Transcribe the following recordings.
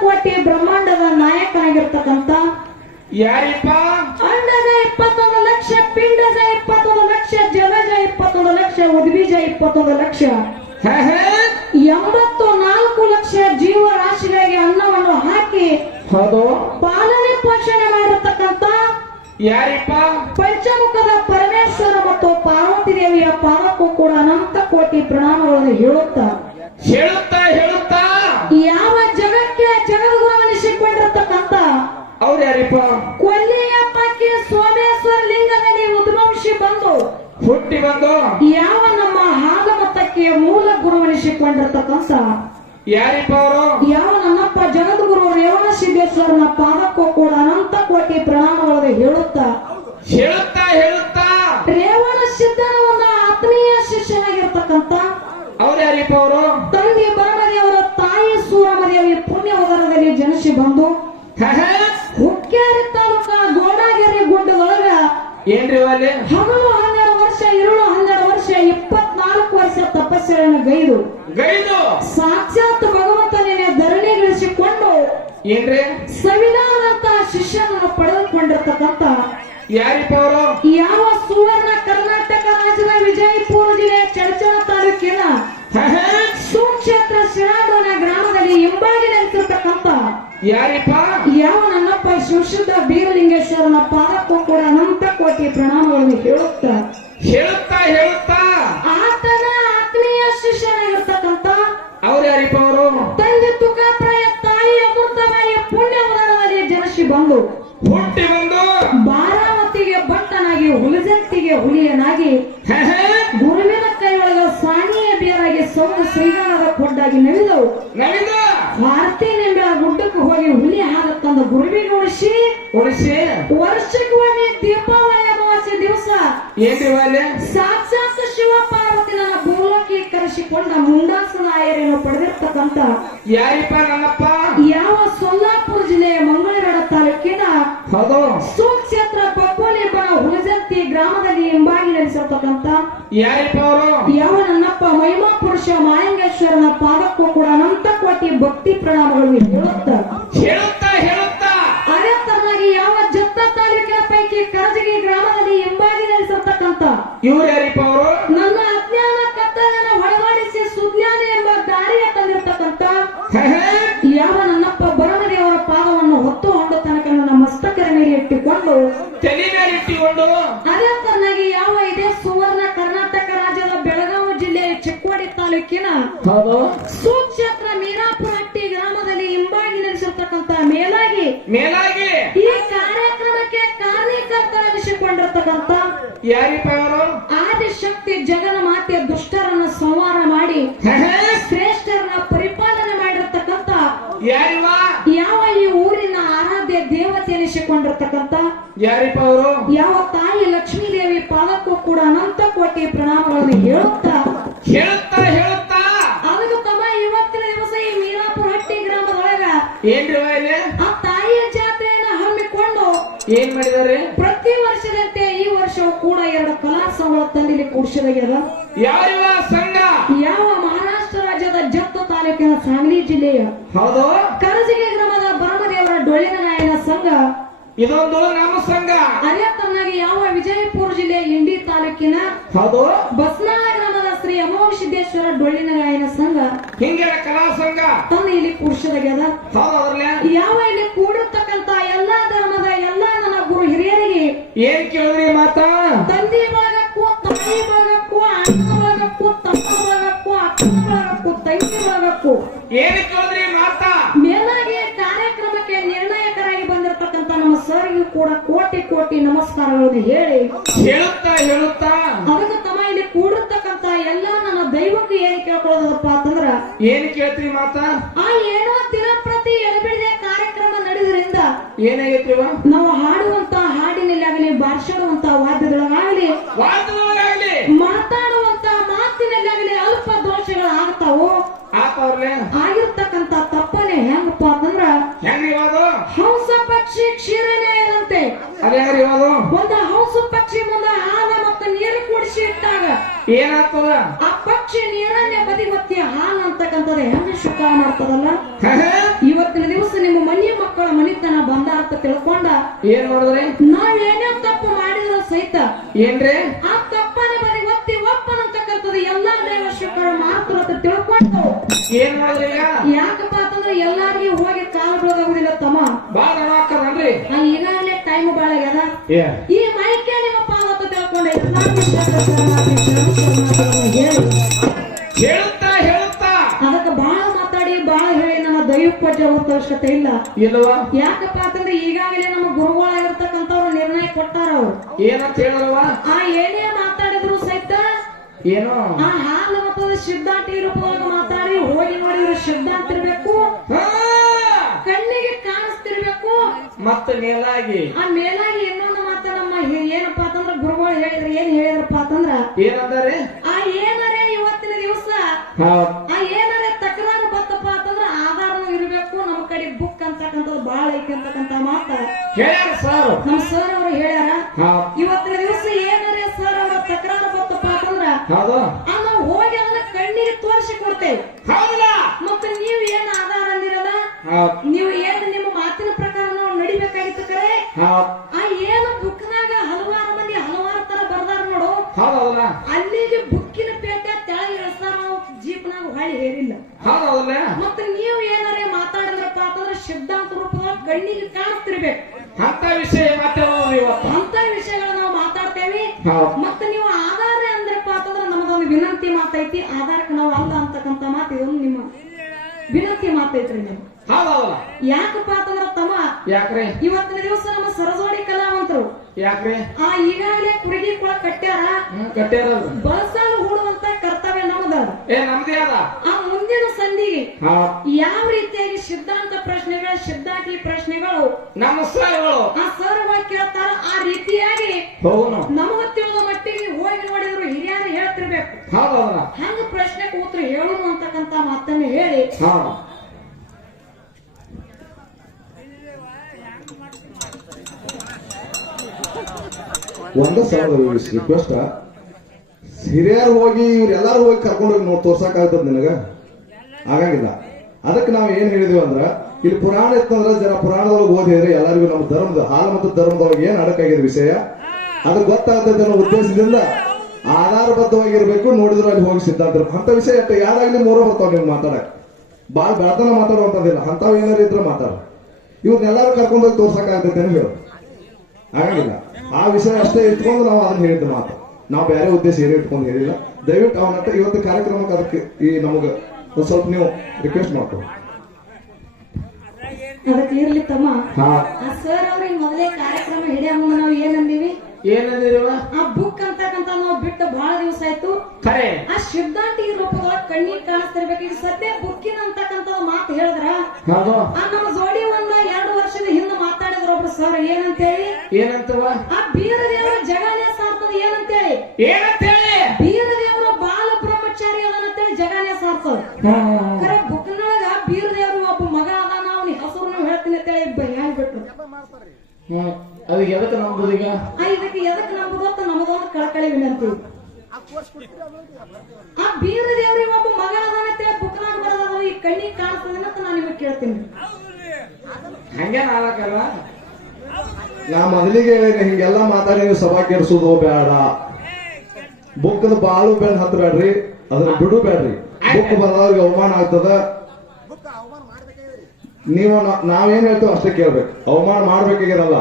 ಕೋಟಿ ಬ್ರಹ್ಮಾಂಡದ ನಾಯಕನಾಗಿರ್ತಕ್ಕಂಥ ಯಾರಿಪ್ಪ? ಅಂಡಜ 21 ಲಕ್ಷ, ಪಿಂಡಜ 21 ಲಕ್ಷ, ಜಲಜ 21 ಲಕ್ಷ, ಉದ್ಬೀಜ 21 ಲಕ್ಷ, 84 ಲಕ್ಷ ಜೀವರಾಶಿಗಳಿಗೆ ಅನ್ನವನ್ನು ಹಾಕಿ ಹೌದು ಪಾಲನೆ ಪೋಷಣೆ ಮಾಡಿರ್ತಕ್ಕಂಥ ಯಾರಿಪ್ಪ? ಪಂಚಮುಖದ ಪರಮೇಶ್ವರ ಮತ್ತು ಪಾರ್ವತಿ ದೇವಿಯ ಪಾದಕ್ಕೂ ಕೂಡ ಅನಂತ ಕೋಟಿ ಪ್ರಣಾಮಗಳನ್ನು ಹೇಳುತ್ತಾ ಹೇಳುತ್ತಾ ಯಾವ ಜಗಕ್ಕೆ ಜಗದ್ಗುರುವನಿಸಿಕೊಂಡಿರ್ತಕ್ಕಂಥ ಅವ್ರು ಯಾರಿಪ್ಪ? ಕೊಲ್ಲಿಯ ಪಕ್ಕಿ ಸೋಮೇಶ್ವರ ಲಿಂಗದಲ್ಲಿ ಉದ್ಭವಿಸಿ ಬಂದು ಹುಟ್ಟಿ ಬಂದು ಯಾವ ನಮ್ಮ ಹಾಲಮತಕ್ಕೆ ಮೂಲ ಗುರುವನಿಸಿಕೊಂಡಿರ್ತಕ್ಕಂಥ ಯಾರಿಪ್ಪ ಅವರು? ಯಾವ ನನ್ನಪ್ಪ ಜಗದ್ಗುರು ರೇವಣ ಸಿದ್ದೇಶ್ವರನ ಪಾದಕ್ಕೂ ಕೂಡ ಅನಂತ ಕೋಟಿ ಪ್ರಣಾಮಗಳನ್ನು ಹೇಳುತ್ತಾ ರೇವಣ ಸಿದ್ದನ ಒಂದು ಆತ್ಮೀಯ ಶಿಷ್ಯನಾಗಿರ್ತಕ್ಕಂಥ ಅವ್ರು ಯಾರಿಪ್ಪ ಅವರು? ತಂದೆ ಬರಮದೇವರ ತಾಯಿ ಸೂರಮದೇವಿ ಪುಣ್ಯ ಉದರದಲ್ಲಿ ಜನಿಸಿ ಬಂದು ಹುಕ್ಕೇರಿ ತಾಲೂಕ ಗೋಡಾಗೆರೆ ಗುಡ್ಡದೊಳಗ ಏನ್ರಿ ಅಲ್ಲಿ ಹಗಲು 12 ವರ್ಷ, ಇರುಳು 12 ವರ್ಷ, 24 ವರ್ಷ ತಪಸ್ಸೆಯನ್ನು ಗೈದು ಸಾಕ್ಷಾತ್ ಭಗವಂತನೇ ಧರಣಿಗಿಳಿಸಿಕೊಂಡು ಏನ್ರಿ ಸವಿಲಾದಂತ ಶಿಷ್ಯನನ್ನು ಪಡೆದುಕೊಂಡಿರ್ತಕ್ಕಂಥ ಯಾರಿಪ್ಪ ಅವರು? ಯಾವ ಸುವರ್ಣ ಕರ್ನಾಟಕ ರಾಜ್ಯದ ವಿಜಯಪುರ ಜಿಲ್ಲೆಯ ಚಡಚಣ ತಾಲೂಕಿನ ಸುಕ್ಷೇತ್ರ ಶಿರಾಡೋನ ಗ್ರಾಮದಲ್ಲಿ ಹಿಂಬಾಗಿ ನೆಲೆಸಿರ್ತಕ್ಕಂಥ ಯಾರಿಪ್ಪ? ಯಾವ ನನ್ನಪ್ಪ ಶಿವಶುದ್ಧ ಬೀರಲಿಂಗೇಶ್ವರನ ಪಾದಕ್ಕೂ ಕೂಡ ಅನಂತ ಕೋಟಿ ಪ್ರಣಾಮಗಳನ್ನು ಹೇಳುತ್ತಾ ಆತನ ಆತ್ಮೀಯ ಶಿಷ್ಯನಾಗಿರ್ತಕ್ಕಂಥ ಅವ್ರು ಯಾರಿಪ್ಪ ಅವರು? ತಂದೆ ತುಕಾಪ್ರಾಯ ತಾಯಿ ಅಮೃತಬಾಯಿಯ ಪುಣ್ಯ ಉದರದಲ್ಲಿ ಜನಿಸಿ ಬಂದು ಹುಟ್ಟಿ ಬಂದು ಬಾರಾಮತಿಗೆ ಭಟ್ಟನಾಗಿ ಹುಲಿಜಂತಿಗೆ ಹುಲಿಯನಾಗಿ ಗುರುವಿನ ಕೈಯೊಳಗ ಸಾಣಿಯ ಬೇರಾಗಿ ಸೌಂದ ಶ್ರೀಗಾನದ ಕೊಡ್ಡಾಗಿ ನವಿದವು ಭಾರತೀಯ ನಿಂಬೆ ಗುಡ್ಡಕ್ಕೆ ಹೋಗಿ ಹುಲಿ ಹಾಲು ತಂದು ಗುರುವಿಗೆ ಉಳಿಸಿ ವರ್ಷಕ್ಕೆ ಒಮ್ಮೆ ದೀಪಾವಳಿ ಅಮಾವಾಸ್ಯೆ ದಿವಸ ಏನ್ರಿ ಸಾಕ್ಷಾತ್ ಶಿವ ಪಾರ್ವತಿ ನನ್ನ ಭೂಲೋಕಿ ಕರೆಸಿಕೊಂಡ ಮುಂಡಾಸನ ಆಯರನ್ನು ಪಡೆದಿರ್ತಕ್ಕಂಥ ಯಾರಿಪ್ಪ? ನನ್ನಪ್ಪ ಯಾವ ಸೊಲ್ಲಾಪುರ ಜಿಲ್ಲೆಯ ಮಂಗಳೂರು ತಾಲೂಕಿನ ಸುಕ್ಷೇತ್ರ ಬಪ್ಪೋಲಿ ಬಣ ಹುಲಜಂತಿ ಗ್ರಾಮದಲ್ಲಿ ಹಿಂಬಾಗಿ ನಡೆಸಿರ್ತಕ್ಕಂಥ ಯಾರಿಪ್ಪ ಅವರು? ಯಾವ ನನ್ನಪ್ಪ ಮಹಿಮಾ ಪುರುಷ ಮಾಯಂಗೇಶ್ವರನ ಪಾದಕ್ಕೂ ಕೂಡ ಅನಂತ ಕೋಟಿ ಭಕ್ತಿ ಪ್ರಣಾಮಗಳನ್ನು ಹೇಳುತ್ತಾ ಅದೇ ತರನಾಗಿ ಯಾವ ಜತ್ತ ತಾಲೂಕಿನ ಪೈಕಿ ಕರಜಗಿ ಗ್ರಾಮದಲ್ಲಿ ಹಿಂಬಾಗಿ ನಡೆಸಿರ್ತಕ್ಕಂಥ ಇವ್ರು ಯಾರಿಪ್ಪ ಅವರು? ನನ್ನ ಅಜ್ಞಾನ ಕತ್ತಲನ್ನು ಹೊಡೆದಾಡಿಸಿ ಸುಜ್ಞಾನ ಎಂಬ ದಾರಿಯ ತಂದಿರ್ತಕ್ಕಂಥ ಯಾವ ನನ್ನಪ್ಪ ಬರಮದೇವರ ಪಾದವನ್ನು ಹೊತ್ತು ಹೊಂಡ ತನಕ ನನ್ನ ಮಸ್ತಕರ ಮೇಲೆ ಇಟ್ಟುಕೊಂಡು ಅದೇ ತರನಾಗಿ ಯಾವ ಇದೆ ಸುವರ್ಣ ಕರ್ನಾಟಕ ರಾಜ್ಯದ ಬೆಳಗಾವಿ ಜಿಲ್ಲೆಯ ಚಿಕ್ಕೋಡಿ ತಾಲೂಕಿನ ಸುಕ್ಷೇತ್ರ ಮೀರಾಪುರಟ್ಟಿ ಗ್ರಾಮದಲ್ಲಿ ಹಿಂಬಾಗಿ ನಡೆಸಿರ್ತಕ್ಕಂಥ ಮೇಲಾಗಿ ಈ ಕಾರ್ಯಕ್ರಮಕ್ಕೆ ಕಾರಣೀಕರ್ತರಾಗಿಸಿಕೊಂಡಿರ್ತಕ್ಕಂಥ ಯಾರಿಪ್ಪ ಅವರು? ಆದಿಶಕ್ತಿ ಜಗನ ಮಾತೆ ದುಷ್ಟರನ್ನು ಸಂಹಾರ ಮಾಡಿ ಶ್ರೇಷ್ಠರನ್ನ ಪರಿಪಾಲನೆ ಮಾಡಿರ್ತಕ್ಕಂಥ ಯಾವ ಈ ಊರಿನ ಆರಾಧ್ಯ ದೇವತೆ ಎನಿಸಿಕೊಂಡಿರ್ತಕ್ಕಂಥ ಯಾರಿಪ್ಪ ಅವರು? ಯಾವ ತಾಯಿ ಲಕ್ಷ್ಮೀ ದೇವಿ ಪಾದಕ್ಕೂ ಕೂಡ ಅನಂತ ಕೋಟಿ ಪ್ರಣಾಮಗಳನ್ನು ಹೇಳುತ್ತಾ ಅದಕ್ಕೆ ತಮ್ಮ ಇವತ್ತಿನ ದಿವಸ ಈ ಮೀರಾಪುರ ಹಟ್ಟಿ ಗ್ರಾಮದೊಳಗ ಏನ್ರಿ ಆ ತಾಯಿಯ ಜಾತ್ರೆಯನ್ನು ಹಮ್ಮಿಕೊಂಡು ಏನ್ ಮಾಡಿದಾರೆ? ಪ್ರತಿ ವರ್ಷದಂತೆ ಈ ವರ್ಷವೂ ಕೂಡ 2 ಕಲಾ ಸಂಘ ತಂದಿಲ್ಲಿ ಕೂಡಿಸಿದಾಗ್ಯದ. ಯಾವ ಸಂಘ? ಯಾವ ಮಹಾರಾಷ್ಟ್ರ ರಾಜ್ಯದ ಜತ್ತ ತಾಲೂಕಿನ ಸಾಂಗ್ಲಿ ಜಿಲ್ಲೆಯ ಕರಜಗಿ ಗ್ರಾಮದ ಬರಮದೇವರ ಡೊಳ್ಳಿನ ಗಾಯನ ಸಂಘ, ಇದೊಂದು ನಮ್ಮ ಸಂಘ. ಅದೇ ತನ್ನಾಗಿ ಯಾವ ವಿಜಯಪುರ ಜಿಲ್ಲೆಯ ಇಂಡಿ ತಾಲೂಕಿನ ಬಸ್ನಾಳ ಗ್ರಾಮದ ಶ್ರೀ ಅಮೋಘ ಸಿದ್ದೇಶ್ವರ ಡೊಳ್ಳಿನ ಗಾಯನ ಸಂಘ ಹಿಂಗೆ ಕಲಾ ಸಂಘ ತಂದು ಇಲ್ಲಿ ಕೂಡಿಸಿದಾಗ್ಯದ. ಯಾವ ಇಲ್ಲಿ ಕೂಡಿರ್ತಕ್ಕಂತ ಎಲ್ಲಾ ಧರ್ಮದ ಎಲ್ಲಾ ನನ್ನ ಗುರು ಹಿರಿಯರಿಗೆ ಏನ್ ಕೇಳಿದ್ರಿ ಮಾತಾ? ತಂದೆ ಭಾಗಕ್ಕೂ ತಾಯಿ ಭಾಗಕ್ಕೂ ಅಣ್ಣ ಭಾಗಕ್ಕೂ ತಮ್ಮ ಭಾಗಕ್ಕೂ ಅಕ್ಕನ ಭಾಗಕ್ಕೂ ತಂಗಿ ಭಾಗಕ್ಕೂ ಏನ್ ಕೇಳಿದ್ರಿ ಮಾತಾ? ಮೇಲಾಗಿ ಕಾರ್ಯಕ್ರಮಕ್ಕೆ ನಿರ್ಣಾಯಕರಾಗಿ ಬಂದಿರತಕ್ಕಂತ ನಮ್ಮ ಸರ್ಗೂ ಕೂಡ ಕೋಟಿ ಕೋಟಿ ನಮಸ್ಕಾರಗಳನ್ನು ಹೇಳುತ್ತಾ ಅದಕ್ಕೆ ತಮ್ಮ ಇಲ್ಲಿ ಕೂಡಿರ್ತಕ್ಕಂತ ಎಲ್ಲಾ ನನ್ನ ದೈವಕ್ಕೆ ಏನ್ ಕೇಳ್ಕೊಳ್ಳೋದಪ್ಪ ಅಂತಂದ್ರ ಏನ್ ಕೇಳ್ತೀರಿ ಮಾತಾ? ಆ ಏನೋ ದಿನಪ್ರತಿ ಎಡಬಿಡದೆ ಕಾರ್ಯಕ್ರಮ ನಡೆದ್ರಿಂದ ಏನಾಗೈತಿ? ನಾವು ಹಾಡುವಂತ ಹಾಡಿನಲ್ಲಾಗಲಿ ಬಾರಿಸಾಡುವಂತ ವಾದ್ಯದೊಳಗಾಗಲಿ ಮಾತಾಡುವಂತ ಮಾತಿನಲ್ಲಾಗಲಿ ಅಲ್ಪ ದೋಷಗಳು ಆಗ್ತಾವು. ಆಗಿರ್ತಕ್ಕಂತ ತಪ್ಪನೆ ಹೆಂಗಪ್ಪ ಅಂತಂದ್ರ ಹಂಸ ಪಕ್ಷಿ ಕ್ಷೀರನೇದಂತೆ ಒಂದು ಹಂಸ ಪಕ್ಷಿ ಮುಂದೆ ಹಾಲ ಮತ್ತು ನೀರು ಕೂಡಿಸಿ ಇಟ್ಟಾಗ ಏನಾಗ್ತದ? ಆ ಪಕ್ಷಿ ನೀರನ್ನೇ ಬದಿ ಮತ್ತೆ ಹಾಲು ಅಂತಕ್ಕಂಥದ್ದು ಹೆಂಗ ಶುಕ ಮಾಡ್ತದಲ್ಲ. ಇವತ್ತಿನ ದಿವಸ ಬಂದಾರ್ಥ ತಿಳ್ಕೊಂಡ ಏನ್ ಮಾಡಿದ್ರಿ? ನಾವ್ ಏನೇ ತಪ್ಪು ಮಾಡಿದ್ರು ಸಹಿತ ಏನ್ರಿ? ಆ ತಪ್ಪನೆ ಬರೀ ಒತ್ತಿ ಒಪ್ಪನಂತಕ್ಕಂಥದ್ದು ಎಲ್ಲಾ ದೇವ ಶುಕ್ರ ಮಾತ್ರ ಅಂತ ತಿಳ್ಕೊಂಡು ಏನ್ ಮಾಡಿದ್ರಿ ಈಗ? ಯಾಕಪ್ಪ ಅಂತಂದ್ರೆ ಎಲ್ಲಾರ್ಗಿ ಹೋಗಿ ಕಾಲು ಬೀಳೋದಾಗುದಿಲ್ಲ ತಮ್ಮ. ಬಾಳ ಹಾಕದನ್ರಿ ಈಗಾಗಲೇ ಟೈಮ್ ಬಾಳ ಆಗ್ಯದ. ಈ ಮೈಕೆ ನಿಮ್ಮ ಪಾಲತ್ತ ತಿಳ್ಕೊಂಡೆ ಹೇಳುತ್ತಾ ಹೇಳುತ್ತಾ ಅದಕ್ಕೆ ಬಹಳ ಮಾತಾಡಿ ಬಹಳ ಹೇಳಿ ನಮ್ಮ ದೈವ ಪೂಜೆ ಅವಶ್ಯಕತೆ ಇಲ್ಲ ಇಲ್ವಾ? ಯಾಕಪ್ಪ ಅಂತಂದ್ರೆ ಈಗಾಗಲೇ ನಮ್ಮ ಗುರುಗಳಾಗಿರ್ತಕ್ಕಂಥವ್ರು ನಿರ್ಣಯ ಕೊಟ್ಟಾರ. ಅವ್ರು ಏನಂತ ಹೇಳಲ್ವಾ? ಏನೇ ಮಾತಾಡಿದ್ರು ಸಹಿತ ಏನೋ ಆ ಹಾಲು ಮತ್ತು ಸಿದ್ಧಾಂತ ರೂಪದಾಗ ಮಾತಾಡಿ ಹೋಗಿ ನೋಡಿದ್ರು ಸಿದ್ಧಾಂತ ಇರ್ಬೇಕು, ಕಣ್ಣಿಗೆ ಕಾಣಿಸ್ತಿರ್ಬೇಕು. ಮತ್ತೆ ಮೇಲಾಗಿ ಆ ಮೇಲಾಗಿ ಇನ್ನೊಂದು ಮಾತ ನಮ್ಮ ಏನಪ್ಪಾ ಅಂತಂದ್ರ ಗುರುಗಳು ಹೇಳಿದ್ರು. ಏನ್ ಹೇಳಿದ್ರಪ್ಪ ಅಂತಂದ್ರ ಏನಂದರೆ ಏನರೇ ಇವತ್ತಿನ ದಿವಸ ಏನರೇ ತಕರಾರು ಬತ್ತಪ್ಪ ಅಂತಂದ್ರ ಆಧಾರನು ಇರ್ಬೇಕು, ನಮ್ ಕಡೆ ಬುಕ್ ಅಂತಕ್ಕಂಥದ್ದು ಬಹಳ ಐತಿ ಅಂತಕ್ಕಂತ ಮಾತ ಹೇಳ್ಯಾರ ಸರ್. ನಮ್ ಸರ್ ಅವರು ಹೇಳ್ಯಾರ. ಇವತ್ತಿನ ದಿವಸ ಏನರೇ ಸರ್ ಅವರ ತಕರಾರು ಬತ್ತಪ್ಪ ಅಂತಂದ್ರ ನಾವು ಹೋಗಿ ಅದನ್ನ ಕಣ್ಣಿಗೆ ತೋರಿಸಿ ಕೊಡ್ತೇವೆ. ಮತ್ತೆ ನೀವು ಏನ್ ಆಧಾರ ಅಂದಿರಲ್ಲ, ನೀವು ಏನ್ ನಿಮ್ಮ ಮಾತಿನ ಪ್ರಕಾರ ನಾವು ನಡಿಬೇಕಾಗಿತ್ತು ಕರೆ. ಏನು ಬುಕ್ನಾಗ ಹಲವಾರು ಮಂದಿ ಹಲವಾರು ತರ ಬರ್ದಾರ ನೋಡು, ಅಲ್ಲಿಗೆ ಬುಕ್ಕಿನ ಪೇಟೆ ತೆಳಗೆ ಇಳಿಸ್ತಾರ, ನಾವು ಜೀಪ್ನಾಗ ಹೊಳಿ ಹೇರಿಲ್ಲ. ಮತ್ತೆ ನೀವು ಏನಾರೇ ಮಾತಾಡಿದ್ರಪ್ಪ ಅಂತಂದ್ರೆ ಸಿದ್ಧಾಂತ ರೂಪದಾಗ ಕಣ್ಣಿಗೆ ಕಾಣಿಸ್ತಿರ್ಬೇಕು. ಅಂತ ವಿಷಯ ಅಂತ ವಿಷಯಗಳು ನಾವು ಮಾತಾಡ್ತೇವೆ. ಮತ್ತೆ ನೀವು ಆಧಾರ ಅಂದ್ರಪ್ಪ ಅಂತಂದ್ರೆ ನಮಗೊಂದು ವಿನಂತಿ ಮಾತೈತಿ. ಆಧಾರಕ್ಕೆ ನಾವು ಅಲ್ಲ ಅಂತಕ್ಕಂತ ಮಾತು ಇದೊಂದು ನಿಮ್ಮ ವಿನಂತಿ ಮಾತೈತ್ರಿ. ನೀವು ಯಾಕಪ್ಪ ಅಂತಂದ್ರ ತಮ್ಮ, ಯಾಕ್ರಿ ಇವತ್ತಿನ ದಿವಸ ನಮ್ಮ ಸರಜೋಡಿ ಕಲಾವಂತರು ಯಾಕ್ರಿ ಈಗಾಗಲೇ ಕುಡುಗಿ ಕೊಳ ಕಟ್ಟ್ಯಾರ. ಬಳಸಲು ಹೂಡುವಂತ ಕರ್ತವ್ಯ ನಮ್ದ. ನಮ್ದೇ ಅದ. ಆ ಮುಂದಿನ ಸಂಧಿಗೆ ಯಾವ ರೀತಿಯಾಗಿ ಸಿದ್ಧಾಂತ ಪ್ರಶ್ನೆಗಳು ಸಿದ್ಧಾಂತಿ ಪ್ರಶ್ನೆಗಳು ನಮ್ಮ ಸರ್ಗಳು ಆ ಸರ್ಗಳು ಕೇಳ್ತಾರ, ಆ ರೀತಿಯಾಗಿ ನಮಗ ತಿಳಿದ ಮಟ್ಟಿಗೆ ಹೋಗಿ ನೋಡಿದ್ರು ಹಿರಿಯರು ಹೇಳ್ತಿರ್ಬೇಕು. ಹಂಗ ಪ್ರಶ್ನೆ ಕೂತ್ರು ಹೇಳೋಣ ಅಂತಕ್ಕಂತ ಮಾತನ್ನು ಹೇಳಿ ಒಂದ ಸಾವಿರ ರಿಕ್ವೆಸ್ಟ್, ಹಿರಿಯರು ಹೋಗಿ ಇವ್ರು ಎಲ್ಲಾರು ಹೋಗಿ ಕರ್ಕೊಂಡೋಗಿ ತೋರ್ಸಕ್ ಆಗ್ತದ ನಿನಗ? ಆಗಂಗಿಲ್ಲ. ಅದಕ್ಕೆ ನಾವ್ ಏನ್ ಹೇಳಿದ್ವಿ ಅಂದ್ರ, ಇಲ್ಲಿ ಪುರಾಣ ಇತ್ತಂದ್ರ ಜನ ಪುರಾಣದೊಳಗೆ ಓದಿದ್ರೆ ಎಲ್ಲರಿಗೂ ನಮ್ಮ ಧರ್ಮದ ಹಾಲು ಮತ್ತು ಧರ್ಮದೊಳಗೆ ಏನ್ ಅಡಕಾಗಿದೆ ವಿಷಯ ಅದು ಗೊತ್ತಾಗ್ತದೆ ಅನ್ನೋ ಉದ್ದೇಶದಿಂದ ಆಧಾರಬದ್ಧವಾಗಿರ್ಬೇಕು. ನೋಡಿದ್ರು ಅಲ್ಲಿ ಹೋಗಿ ಸಿದ್ಧಾಂತ ಅಂತ ವಿಷಯ ಯಾರಾಗ್ಲಿ ಮೂರೋ ಬರ್ತಾವ. ನೀವು ಮಾತಾಡಕ್ ಬಾಳ್ ಬೆಳತನ ಮಾತಾಡುವಂತದಿಲ್ಲ, ಅಂತಾವ್ ಏನಾರು ಇದ್ರೆ ಮಾತಾಡ. ಇವ್ರನ್ನೆಲ್ಲಾರು ಕರ್ಕೊಂಡೋಗಿ ತೋರ್ಸಕ್ ಆಗ್ತೈತೆ ಅಂತ ಹೇಳು. ಆಗಂಗಿಲ್ಲ. ಆ ವಿಷಯ ಅಷ್ಟೇ ಇಟ್ಕೊಂಡು ನಾವು ಅದನ್ನ ಹೇಳಿದ್ದ ಮಾತು. ನಾವು ಬೇರೆ ಉದ್ದೇಶ ಏನು ಇಟ್ಕೊಂಡು ಹೇಳಿಲ್ಲ. ದಯವಿಟ್ಟು ಅವನಂತ ಇವತ್ತು ಕಾರ್ಯಕ್ರಮಕ್ಕೆ ಅದಕ್ಕೆ ಈ ನಮಗ ಒಂದ್ ಸ್ವಲ್ಪ ನೀವು ರಿಕ್ವೆಸ್ಟ್ ಮಾಡ್ಕೊ. ಅದಕ್ಕೆ ಇರ್ಲಿ ತಮ್ಮ. ಸರ್ ಅವ್ರಿಗೆ ಮೊದಲೇ ಕಾರ್ಯಕ್ರಮ ಹಿಡಿಯ ಮುಂದೆ ನಾವು ಏನಂದೀವಿ? ಆ ಬುಕ್ ಅಂತಕ್ಕಂತ ನಾವು ಬಿಟ್ಟು ಬಹಳ ದಿವಸ ಆಯ್ತು. ಆ ಸಿದ್ಧಾಂತಿ ರೂಪದೊಳಗೆ ಕಣ್ಣಿಗೆ ಕಾಣಿಸ್ತಿರ್ಬೇಕು. ಈಗ ಸದ್ಯ ಬುಕ್ಕಿನ ಅಂತಕ್ಕಂತ ಮಾತು ಹೇಳಿದ್ರ ನಮ್ಮ ಜೋಡಿ ಒಂದ 2 ವರ್ಷದ ಹಿಂದೆ ಮಾತಾಡಿದ್ರ ಒಬ್ರು ಸರ್ ಏನಂತೇಳಿ, ಆ ಬೀರ ದೇವರ ಜಗನೇ ಸಾರ್ತದ ಏನಂತೇಳಿ, ಬೀರ ದೇವರ ಬಾಲ ಬ್ರಹ್ಮಚಾರಿ ಅದನ್ನಂತೇಳಿ ಜಗನೇ ಸಾರ್ತದ. ಖರೆ ಬುಕ್ನೊಳಗ ಬೀರ ದೇವರು ಒಬ್ಬ ಮಗ ಅದಾನ, ಅವನ ಹೆಸರು ಹೇಳ್ತೀನಿ ಅಂತೇಳಿ ಹೇಳ್ಬಿಟ್ರು. ಅದಕ್ಕೆ ಎದಕ್ಕೆ ನಂಬುದು? ಈಗ ಇದಕ್ಕೆ ಎದಕ್ಕೆ ನಂಬುದು ಅಂತ ನಮಗೊಂದು ಕಳಕಳಿ ವಿನಂತಿ. ಆ ಬೀರ ದೇವ್ರಿಗೆ ಒಬ್ಬ ಮಗ ಅದಾನಂತೇಳಿ ಬುಕ್ನಾಗ ಬರೋದು ಈ ಕಣ್ಣಿಗೆ ಕಾಣಿಸ್ತದೆ ಅಂತ ನಾನು ನಿಮಗೆ ಕೇಳ್ತೀನಿ. ಹಂಗೆ ಆಗಲ್ಲ. ನಾ ಮೊದಲಿಗೆ ಹಿಂಗೆಲ್ಲಾ ಮಾತಾಡಿ ನೀವು ಸಭಾ ಕೆಡಿಸೋದು ಬೇಡ. ಬುಕ್ದ ಬಾಳು ಬೆನ್ ಹತ್ತಬೇಡ್ರಿ, ಅದನ್ನ ಬಿಡು ಬೇಡ್ರಿ. ಬುಕ್ ಬರೋರಿಗೆ ಅವಮಾನ ಆಗ್ತದ. ನೀವು ನಾವೇನ್ ಹೇಳ್ತೇವೆ ಅಷ್ಟೇ ಕೇಳ್ಬೇಕು, ಅವಮಾನ ಮಾಡ್ಬೇಕಾಗಿರಲ್ಲ.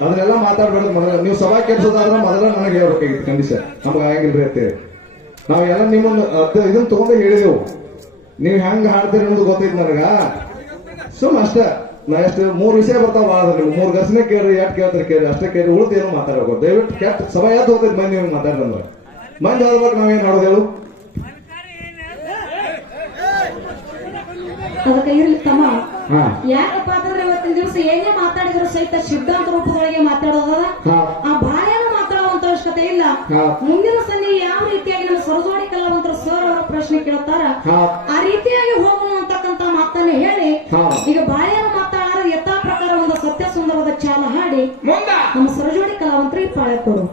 ಅದನ್ನೆಲ್ಲ ಮಾತಾಡ್ಬೇಡ್ರಿ. ಮೊದಲ ನೀವು ಸಭಾ ಕೆಲ್ಸದಾದ್ರೆ ಮೊದಲ ನನಗೆ ಹೇಳ್ಬೇಕಾಗಿತ್ತು ಕಂಡೀಷನ್. ನಮ್ಗೆ ಆಗಂಗಿಲ್ರಿ ಅಂತೇಳಿ ನಾವೆಲ್ಲ ನಿಮ್ಮನ್ನ ಇದನ್ನ ತಗೊಂಡು ಹೇಳಿದೆವು. ನೀವ್ ಹೆಂಗ್ ಹಾಡ್ತೀರಿ ಅನ್ನೋದು ಗೊತ್ತೈತಿ ನನಗ. ಸುಮ್ ಅಷ್ಟೇ. ನಾ ಎಷ್ಟು 3 ವಿಷಯ ಬರ್ತಾವ ಬಾಳ. ನೀವು 3 ಘರ್ಷಣೆ ಕೇಳ್ರಿ, ಎಟ್ ಕೇಳ್ತಾರೆ ಕೇಳ್ರಿ, ಅಷ್ಟೇ ಕೇಳಿ ಉಳಿದು ಏನು ಮಾತಾಡಬೇಕು. ದಯವಿಟ್ಟು ಕೆಟ್ಟ ಸಭಾ ಯಾವ್ದು ಹೋಗ್ತೈತಿ ಮಂದಿ ನೀವು ಮಾತಾಡಿದ್ರೆ ಮಂದಿ ಆದ್ಬೇಕು. ನಾವೇನ್ ಹಾಡೋದು ಹೇಳು? ಅದಕ್ಕೆ ಇರ್ಲಿ ತಮ್ಮ. ಯಾಕಪ್ಪ ಅಂತಂದ್ರೆ ಇವತ್ತಿನ ದಿವಸ ಏನೇ ಮಾತಾಡಿದ್ರು ಸಹಿತ ಸಿದ್ಧಾಂತ ರೂಪದೊಳಗೆ ಮಾತಾಡೋದದ. ಆ ಬಾಳೆನೂ ಮಾತಾಡುವಂತ ಅವಶ್ಯಕತೆ ಇಲ್ಲ. ಮುಂದಿನ ಸಂಧಿ ಯಾವ ರೀತಿಯಾಗಿ ನಮ್ಮ ಸರಜೋಡಿ ಕಲಾವಂತರು ಸರ್ ಅವರ ಪ್ರಶ್ನೆ ಕೇಳ್ತಾರ ಆ ರೀತಿಯಾಗಿ ಹೋಗೋಣ ಅಂತಕ್ಕಂತ ಮಾತನ್ನ ಹೇಳಿ ಈಗ ಬಾಳೆನ ಮಾತಾಡೋದು ಯಥಾ ಪ್ರಕಾರ ಒಂದು ಸತ್ಯ ಸುಂದರವಾದ ಚಾಲ ಹಾಡಿ ನಮ್ಮ ಸರಜೋಡಿ ಕಲಾವಂತರಿಗೆ ಪಾಳೆ ಕೊಡು.